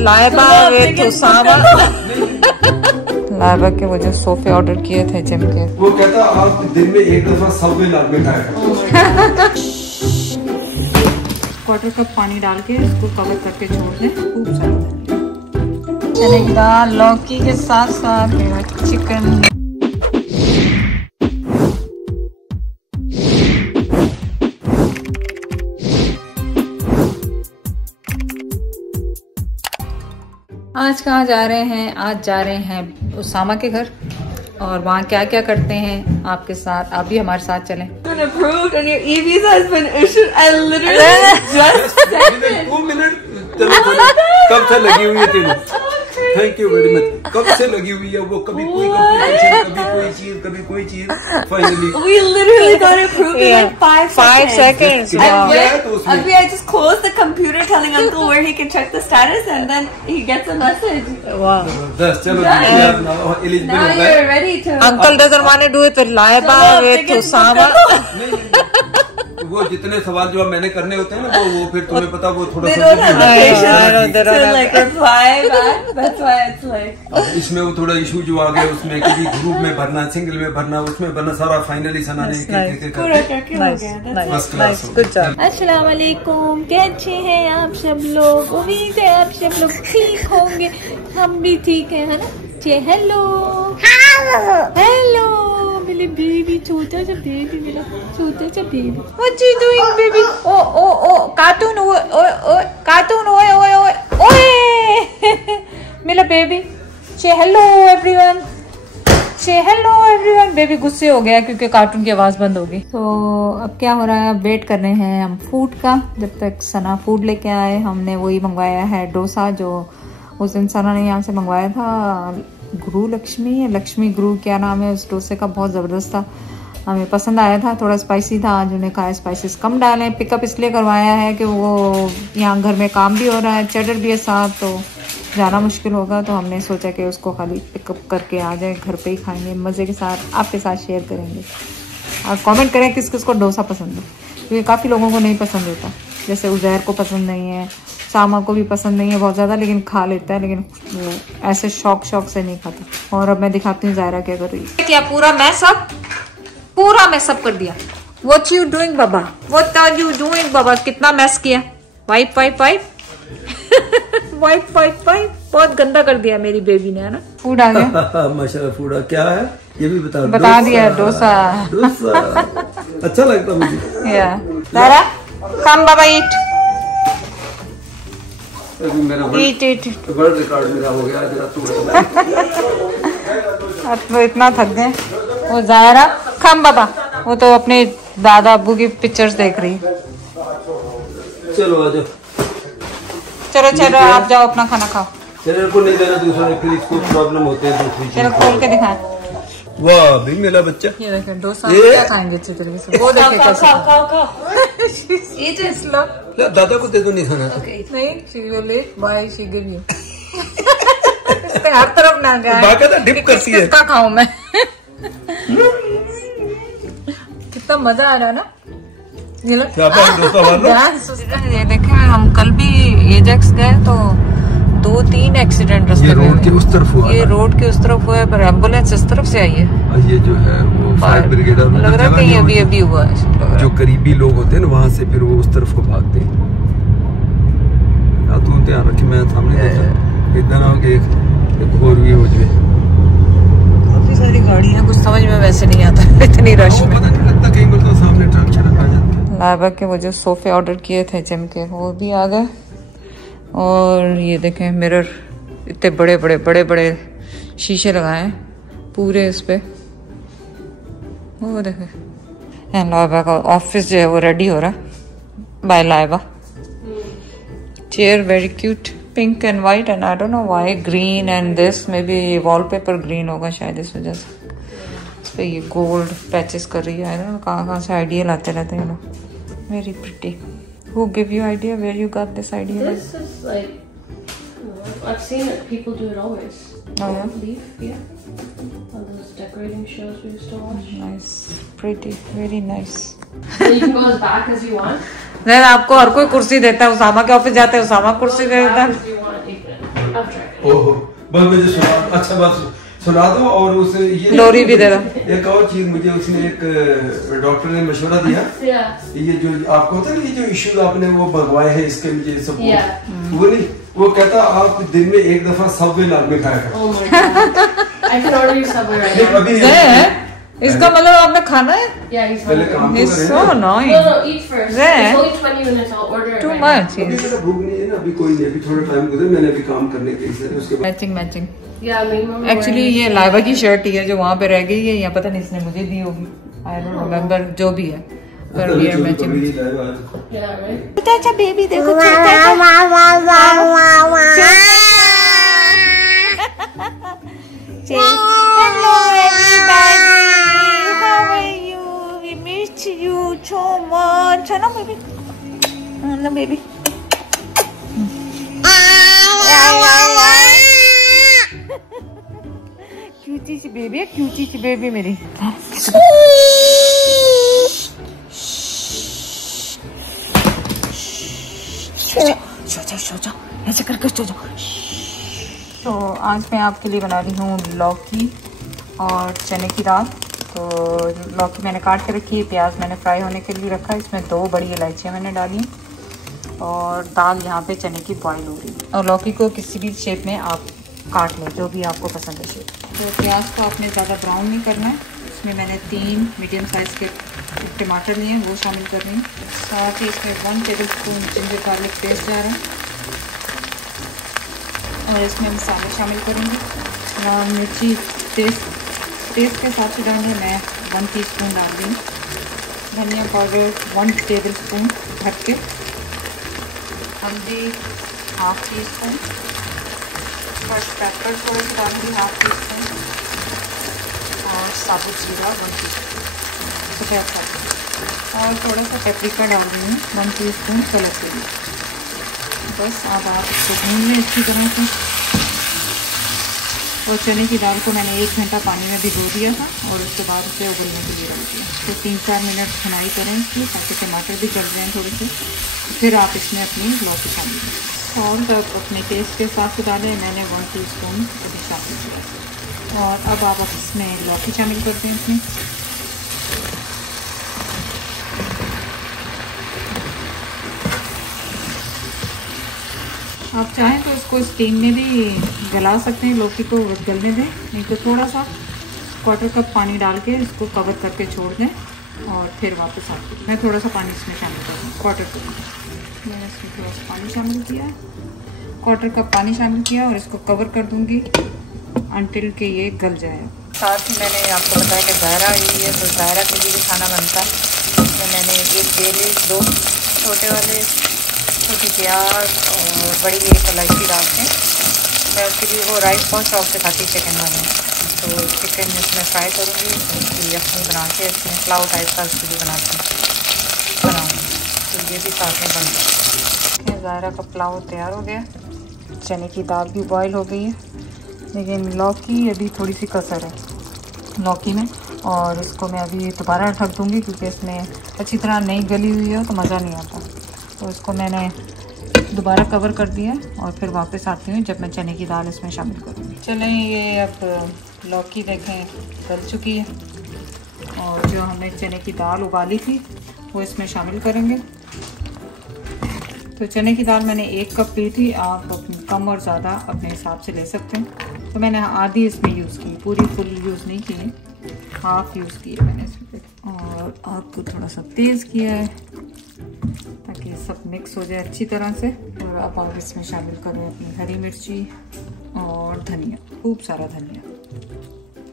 Laiba with Usama. Laiba के वो जो सोफे ऑर्डर किए थे जिम के, वो कहता आप दिन में एक दफा सबवे लाल खाया। क्वार्टर कप पानी डाल के इसको कवर करके छोड़ दें। खूब सारा चने की दाल लौकी के साथ साथ चिकन। आज कहाँ जा रहे हैं? आज जा रहे हैं उसामा के घर और वहाँ क्या क्या करते हैं आपके साथ। आप भी हमारे साथ चलें। कब से लगी हुई है तेरे? Thank you very much. कब से लगी हुई है वो? कभी कोई कम्प्लीकेशन, कभी कोई चीज finally we literally got approved in like 5 seconds. Abhi I just closed the computer telling uncle where he can check the status and then he gets a message. Wow. चलो now you're ready to. Uncle doesn't want to do it with Laiba with Usama. वो जितने सवाल जवाब मैंने करने होते हैं ना वो फिर तुम्हें पता वो थोड़ा They don't have the patience to like reply back. That's why it's like. इसमें वो थोड़ा इशू जो आ गया उसमें किसी ग्रुप में भरना, सिंगल में भरना, उसमें भरना, सारा फाइनली सना ने पूरा करके हो गया। Good job. अस्सलाम वालेकुम, कैसे हैं आप सब लोग? उम्मीद है आप सब लोग ठीक होंगे, हम भी ठीक है ना? हेलो हेलो मेरे बेबी, छोटा सा बेबी, मेरा छोटा सा baby. What you doing baby? Oh cartoon, oh cartoon, ओए मेरा baby. Say hello everyone, say hello everyone। Baby गुस्से हो गया क्योंकि कार्टून की आवाज बंद हो गई। तो अब क्या हो रहा है? अब वेट कर रहे हैं हम फूड का। जब तक सना फूड लेके आए, हमने वही मंगवाया है डोसा जो उस दिन सना ने यहाँ से मंगवाया था। गुरु लक्ष्मी गुरु क्या नाम है उस डोसे का, बहुत जबरदस्त था, हमें पसंद आया था। थोड़ा स्पाइसी था, आज उन्हें कहा स्पाइसेस कम डालें। पिकअप इसलिए करवाया है कि वो यहाँ घर में काम भी हो रहा है, चेडर भी है साथ, तो जाना मुश्किल होगा, तो हमने सोचा कि उसको खाली पिकअप करके आ जाए, घर पे ही खाएंगे मज़े के साथ, आपके साथ शेयर करेंगे। और कमेंट करें किस किस को डोसा पसंद है, क्योंकि काफ़ी लोगों को नहीं पसंद होता। जैसे उजैर को पसंद नहीं है, सामा को भी पसंद नहीं है बहुत ज़्यादा, लेकिन खा लेता है, लेकिन वो ऐसे शौक से नहीं खाता। और अब मैं दिखाती हूँ ज़ायरा क्या कर रही है। क्या पूरा मैसअप कर दिया। What you doing Baba? What are you doing बाबा? कितना मैस किया? वाइप वाइप बहुत गंदा कर दिया मेरी बेबी ने, है ना? फूड आ गया माशाल्लाह। फूड क्या है ये भी बता दिया। डोसा अच्छा लगता मुझे। ज़ायरा कम बाबा ईट। मेरा वर्ल्ड रिकॉर्ड मेरा हो गया जरा। अब तो इतना थक गए। वो ज़ायरा कम बाबा, वो तो अपने दादा अब्बू की पिक्चर्स देख रही है। चलो आ जाओ। चलो आप जाओ अपना खाना खाओ। चैनल को नहीं देना दूसरा, फिर इसको प्रॉब्लम होते हैं दूसरी। चलो खोल के दिखाएं। वाह भाई मेरा बच्चा, ये देखें डोसा क्या खाएंगे अच्छे तरीके से। वो देखें कैसे दादा को दे दो नहीं खाना। नहीं शी गिव यू। इसके हर तरफ ना गया डिप करती है। किसका खाऊं मैं? कितना मजा आ रहा है ना। ये देखें हम कल भी एजेक्स गए तो 2-3 एक्सीडेंट रास्ते में। रोड के उस तरफ हुआ, ये रोड के उस तरफ हुआ है, पर एम्बुलेंस इस तरफ से आई है। ये जो है वो फायर ब्रिगेड लग रहा है कि अभी हुआ है। जो करीबी लोग होते हैं ना वहाँ से फिर वो उस तरफ को भागते हैं। तू ध्यान रखी, मैं सामने इतना ना कि एक और भी हो जाए। काफी सारी गाड़ियाँ, कुछ समझ में वैसे नहीं आता इतनी रश में। पता नहीं लगता कहीं पर सामने ट्रक छड़क आ जाता है। लाइबा के वो जो सोफे ऑर्डर किए थे जिम के वो भी आ गए। और ये देखें मिरर, इतने बड़े शीशे लगाए हैं पूरे इस पे। वो देखें लाइबा का ऑफिस जो है वो रेडी हो रहा है by Laiba. Chair very cute, pink and white, and I don't know why green and this may be wallpaper green होगा शायद, इस वजह से इस पे ये गोल्ड पैचेस कर रही है। आई डोंट नो कहाँ से आइडिया लाते रहते हैं लोग। Very pretty. Who give you idea? Where you got this idea? This is like, I've seen it. People do it always. Oh yeah? Leaf, yeah. On those decorating shows we used to watch. Nice, pretty, very nice. So you can go as back as you want. नहीं, आपको हर कोई कुर्सी देता है। उसामा के office जाते हैं, उसामा कुर्सी दे देता है। As you want, ओहो बस मुझे सुना, अच्छा बस सुना दो। और उसे ये लोरी भी दे दो। एक और चीज मुझे उसने एक डॉक्टर ने मशवरा दिया, ये जो आपको होता है ना, ये जो इश्यूज आपने वो मंगवाए हैं इसके मुझे सब वो नहीं, वो कहता आप दिन में एक दफा सबवे लाजमी खाया करो। अभी इसका मतलब आपने खाना है? पहले काम तो करें। So annoying. Too much. अभी मेरा भूख नहीं है ना, अभी कोई नहीं, अभी थोड़ा टाइम गुजर, मैंने अभी काम करने के लिए उसके बाद मैचिंग एक्चुअली ये लाइबा की शर्ट ही है जो वहाँ पे रह गई है, या पता नहीं इसने मुझे दी होगी, आई डोंट रिमेम्बर, जो भी है, पर वी आर मैचिंग। अच्छा बेबी देखो, hello everybody, how are you? We missed you so much. Hello baby, hello baby. Cutie सी बेबी है, क्यूटी सी बेबी मेरी। सो जाओ ऐसे करके सो जाओ। तो आज मैं आपके लिए बना रही हूँ लौकी और चने की दाल। तो लौकी मैंने काट के रखी है, प्याज मैंने फ्राई होने के लिए रखा है, इसमें 2 बड़ी इलायचियाँ मैंने डाली और दाल यहाँ पे चने की बॉईल हो रही है। और लौकी को किसी भी शेप में आप काट लें, जो भी आपको पसंद है शेप। तो प्याज को आपने ज़्यादा ब्राउन नहीं करना है, इसमें मैंने 3 मीडियम साइज़ के टमाटर लिए हैं, वो शामिल कर रही हूँ। साथ ही इसमें 1 टेबलस्पून जिंजर गार्लिक पेस्ट जा रहा है और इसमें मसाले शामिल करूँगी। लाल मिर्ची टेस्ट के हिसाब से डालना है, मैं 1 टीस्पून डाल रही हूँ। धनिया पाउडर 1 टेबलस्पून भर के, हल्दी 1/2 टीस्पून, क्रश पेपर थोड़ा सा डालूँगी 1/2 टीस्पून और साबुत जीरा 1 टीस्पून सफ़ेद साबुत, और थोड़ा सा पेपरिका डाल रही हूँ 1 टीस्पून कलर के लिए। बस अब आप इसको भून लें अच्छी तरह से। और चने की दाल को मैंने 1 घंटा पानी में भिगो दिया था और उसके बाद उसे उबलने के लिए रख दिया। तो 3-4 मिनट भुनाई करें इसकी, ताकि टमाटर भी गल जाएँ थोड़े से। फिर आप इसमें अपनी लौकी शामिल करें और अपने टेस्ट के हिसाब से डालें, मैंने 1 टीस्पून अभी शामिल किया। और अब आप इसमें लौकी शामिल करते हैं इसमें। आप चाहें तो इसको स्टीम में भी गला सकते हैं, लौकी को गलने दें, नहीं तो थोड़ा सा 1/4 कप पानी डाल के इसको कवर करके छोड़ दें और फिर वापस आके मैं थोड़ा सा पानी इसमें शामिल कर दूँ। 1/4 कप मैंने इसमें थोड़ा सा पानी शामिल किया, 1/4 कप पानी शामिल किया और इसको कवर कर दूँगी अनटिल के ये गल जाए। साथ ही मैंने आपको बताया कि ज़ायरा आई है, तो ज़ायरा के लिए भी खाना बनता है। इसमें मैंने 1 बेले 2 छोटी प्याज और बड़ी 1 इलायची डाल के, मैं उसके लिए वो राइस बहुत शौक से खाती चिकन वाले, तो चिकन इसमें फ्राई करूँगी, उसकी यखनी बना के इसमें पुलाव टाइप का उसके लिए बनाऊँगी। तो ये भी साथ में बन गया। ज़ायरा का पुलाव तैयार हो गया, चने की दाल भी बॉयल हो गई है, लेकिन लौकी अभी थोड़ी सी कसर है लौकी में, और इसको मैं अभी दोबारा ढक दूँगी क्योंकि इसमें अच्छी तरह नहीं गली हुई है तो मज़ा नहीं आता। तो इसको मैंने दोबारा कवर कर दिया और फिर वापस आती हूँ जब मैं चने की दाल इसमें शामिल करूँगी। चलें, ये अब लौकी देखें गल चुकी है और जो हमने चने की दाल उबाली थी वो इसमें शामिल करेंगे। तो चने की दाल मैंने 1 कप ली थी, आप कम और ज़्यादा अपने हिसाब से ले सकते हैं। तो मैंने आधी इसमें यूज़ की, पूरी फुल यूज़ नहीं की है, हाफ यूज़ की है मैंने इसमें। और आपको थोड़ा सा तेज़ किया है ताकि सब मिक्स हो जाए अच्छी तरह से। और अब आप इसमें शामिल करें अपनी हरी मिर्ची और धनिया, खूब सारा धनिया।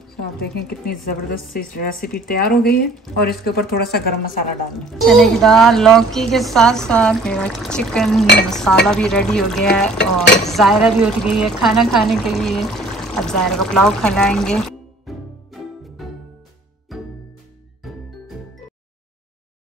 तो आप देखें कितनी ज़बरदस्त सी रेसिपी तैयार हो गई है। और इसके ऊपर थोड़ा सा गरम मसाला डाल दें। चने की दाल लौकी के साथ साथ मेरा चिकन मसाला भी रेडी हो गया है और ज़ायरा भी हो गई है खाना खाने के लिए। अब ज़ायरा का पुलाव खिलाएंगे।